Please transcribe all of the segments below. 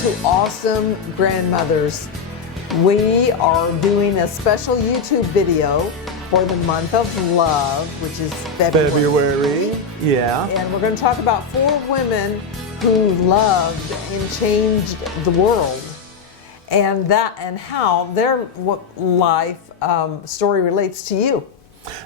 to Awesome Grandmothers. We are doing a special YouTube video for the month of love, which is February. Yeah. And we're going to talk about 4 women who loved and changed the world, and how their life story relates to you.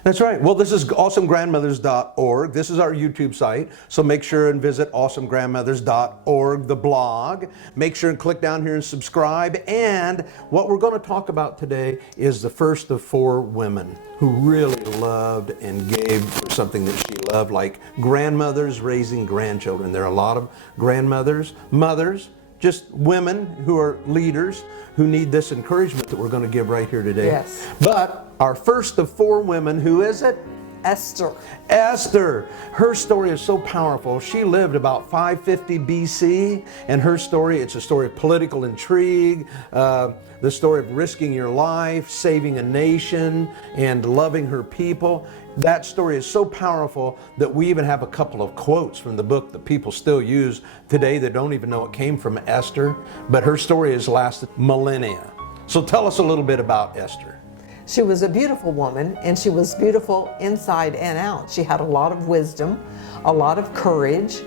That's right. Well, this is awesomegrandmothers.org. This is our YouTube site. So make sure and visit awesomegrandmothers.org, the blog. Make sure and click down here and subscribe. And what we're going to talk about today is the first of 4 women who really loved and gave for something that she loved, like grandmothers raising grandchildren. There are a lot of grandmothers, mothers, just women who are leaders who need this encouragement that we're going to give right here today. Yes. But our first of 4 women, who is it? Esther. Esther. Her story is so powerful. She lived about 550 BC, and her story, it's a story of political intrigue, the story of risking your life, saving a nation, and loving her people. That story is so powerful that we even have a couple of quotes from the book that people still use today that don't even know it came from Esther, but her story has lasted millennia. So tell us a little bit about Esther. She was a beautiful woman, and she was beautiful inside and out. She had a lot of wisdom, a lot of courage,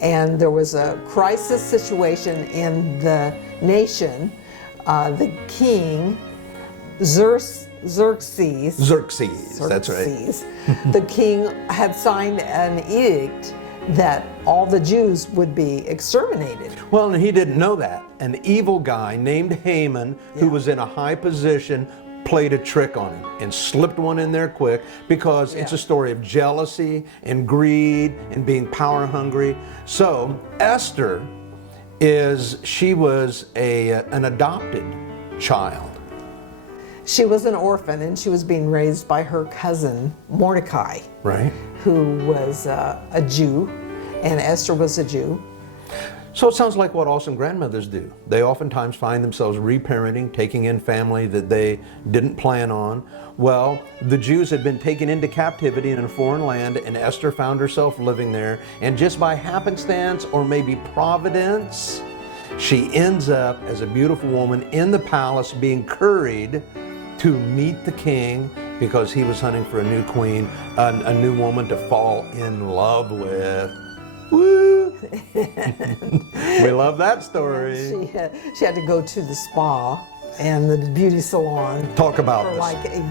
and there was a crisis situation in the nation. The king, Xerxes, that's right. The king had signed an edict that all the Jews would be exterminated. Well, and he didn't know that. An evil guy named Haman, who was in a high position, played a trick on him and slipped one in there quick, because it's a story of jealousy and greed and being power hungry. So Esther she was an adopted child. She was an orphan, and she was being raised by her cousin Mordecai, right, who was a Jew, and Esther was a Jew. So it sounds like what awesome grandmothers do. They oftentimes find themselves reparenting, taking in family that they didn't plan on. Well, the Jews had been taken into captivity in a foreign land, and Esther found herself living there. And just by happenstance, or maybe providence, she ends up as a beautiful woman in the palace, being curried to meet the king, because he was hunting for a new queen, a new woman to fall in love with. Woo! We love that story. She had to go to the spa and the beauty salon. Talk about for this. like a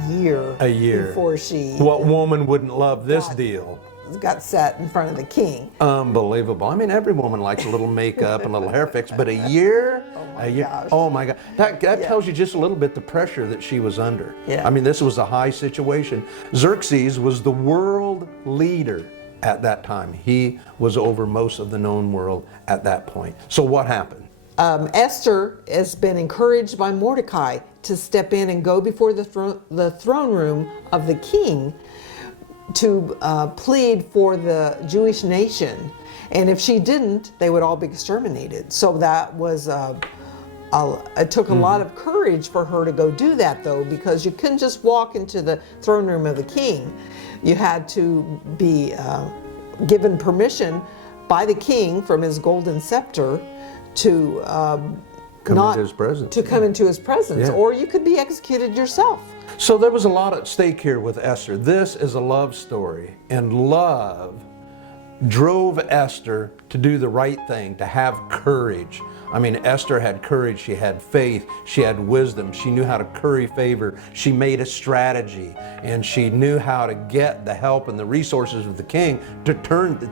year before she. What woman wouldn't love this deal? Got set in front of the king. Unbelievable. I mean, every woman likes a little makeup and a little hair fix, but a year? Gosh. Oh my God. That tells you just a little bit the pressure that she was under. Yeah. I mean, this was a high situation. Xerxes was the world leader at that time. He was over most of the known world at that point. So what happened? Esther has been encouraged by Mordecai to step in and go before the throne room of the king to plead for the Jewish nation. And if she didn't, they would all be exterminated. So that was, it took a lot of courage for her to go do that, though, because you couldn't just walk into the throne room of the king. You had to be given permission by the king from his golden scepter to Come into his presence. Or you could be executed yourself. So there was a lot at stake here with Esther. This is a love story, and love drove Esther to do the right thing, to have courage. I mean, Esther had courage, she had faith, she had wisdom, she knew how to curry favor, she made a strategy, and she knew how to get the help and the resources of the king to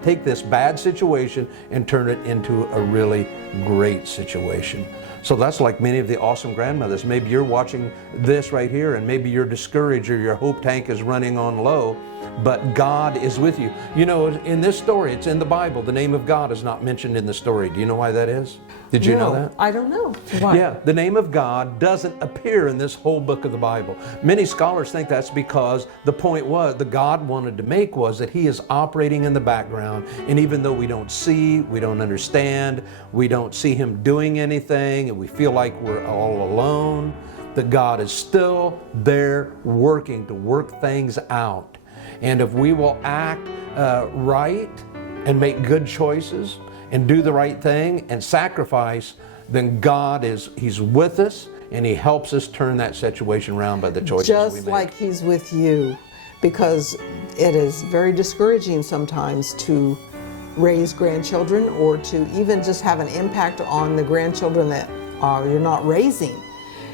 take this bad situation and turn it into a really great situation. So that's like many of the awesome grandmothers. Maybe you're watching this right here, and maybe you're discouraged or your hope tank is running on low, but God is with you. You know, in this story, it's in the Bible. The name of God is not mentioned in the story. Do you know why that is? Did you know that? I don't know. Why? Yeah, the name of God doesn't appear in this whole book of the Bible. Many scholars think that's because the point the God wanted to make was that He is operating in the background, and even though we don't see, we don't understand, we don't see Him doing anything, and we feel like we're all alone, that God is still there working to work things out. And if we will act right and make good choices and do the right thing and sacrifice, then He's with us, and He helps us turn that situation around by the choices we Just make. like He's with you, because it is very discouraging sometimes to raise grandchildren, or to even just have an impact on the grandchildren that you're not raising.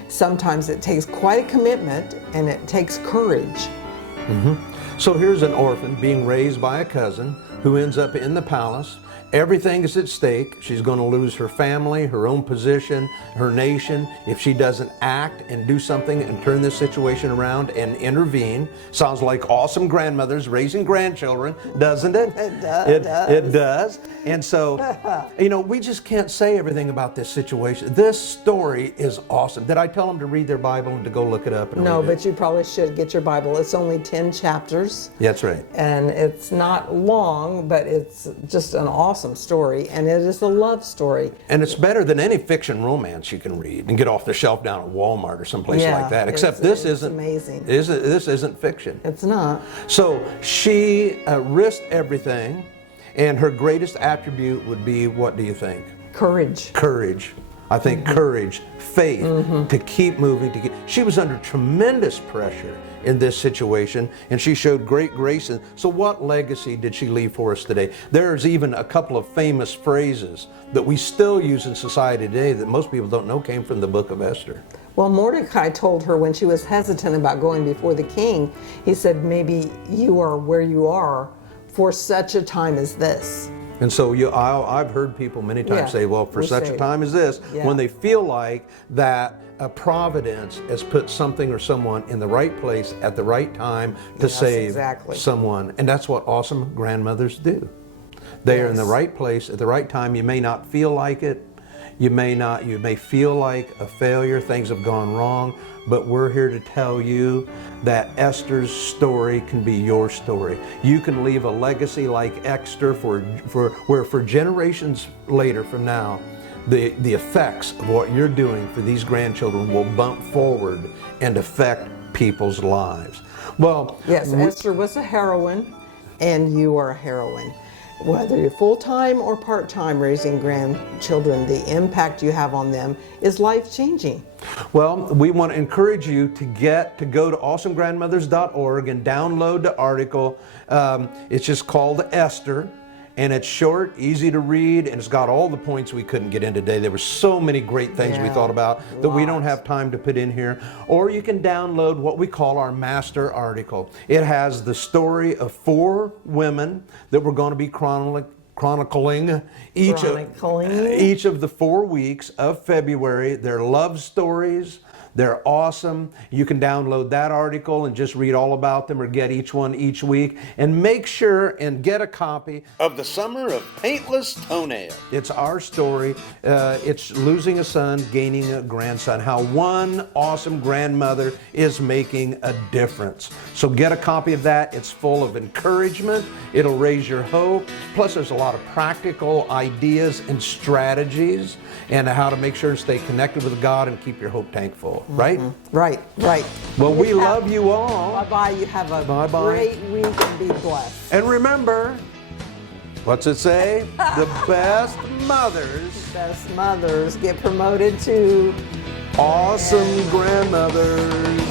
Sometimes it takes quite a commitment, and it takes courage. So here's an orphan being raised by a cousin who ends up in the palace. Everything is at stake. She's going to lose her family, her own position, her nation, if she doesn't act and do something and turn this situation around and intervene. Sounds like awesome grandmothers raising grandchildren, doesn't it? It does. It does. And so, we just can't say everything about this situation. This story is awesome. Did I tell them to read their Bible and to go look it up? And No, read it? but you probably should get your Bible. It's only 10 chapters. That's right. And it's not long, but it's just an awesome story, and it is a love story. And it's better than any fiction romance you can read and get off the shelf down at Walmart or someplace like that. Except this isn't amazing. This isn't fiction. It's not. So she risked everything, and her greatest attribute would be, what do you think? Courage. Courage. I think courage, faith, to keep moving. She was under tremendous pressure in this situation, and she showed great grace. And so what legacy did she leave for us today? There's even a couple of famous phrases that we still use in society today that most people don't know came from the book of Esther. Well, Mordecai told her when she was hesitant about going before the king, he said, maybe you are where you are for such a time as this. And so I've heard people many times say, well, for such a time as this, when they feel like that a providence has put something or someone in the right place at the right time to save someone. And that's what awesome grandmothers do. They are in the right place at the right time. You may not feel like it. You may feel like a failure, things have gone wrong, but we're here to tell you that Esther's story can be your story. You can leave a legacy like Esther where for generations later from now, the effects of what you're doing for these grandchildren will bump forward and affect people's lives. Well, yes, Esther was a heroine, and you are a heroine. Whether you're full-time or part-time raising grandchildren, the impact you have on them is life-changing. Well, we want to encourage you to go to awesomegrandmothers.org and download the article. It's just called Esther, and it's short, easy to read, and it's got all the points we couldn't get in today. There were so many great things we thought about that we don't have time to put in here. Or you can download what we call our master article. It has the story of 4 women that we're going to be chronicling each of the 4 weeks of February. Their love stories. They're awesome. You can download that article and just read all about them, or get each one each week. And make sure and get a copy of The Summer of Paintless Toenail. It's our story. It's losing a son, gaining a grandson. How one awesome grandmother is making a difference. So get a copy of that. It's full of encouragement. It'll raise your hope. Plus, there's a lot of practical ideas and strategies and how to make sure to stay connected with God and keep your hope tank full. Right? Right. Well, we love you all. Bye-bye. You have a great week and be blessed. And remember, what's it say? The best mothers get promoted to awesome grandmothers.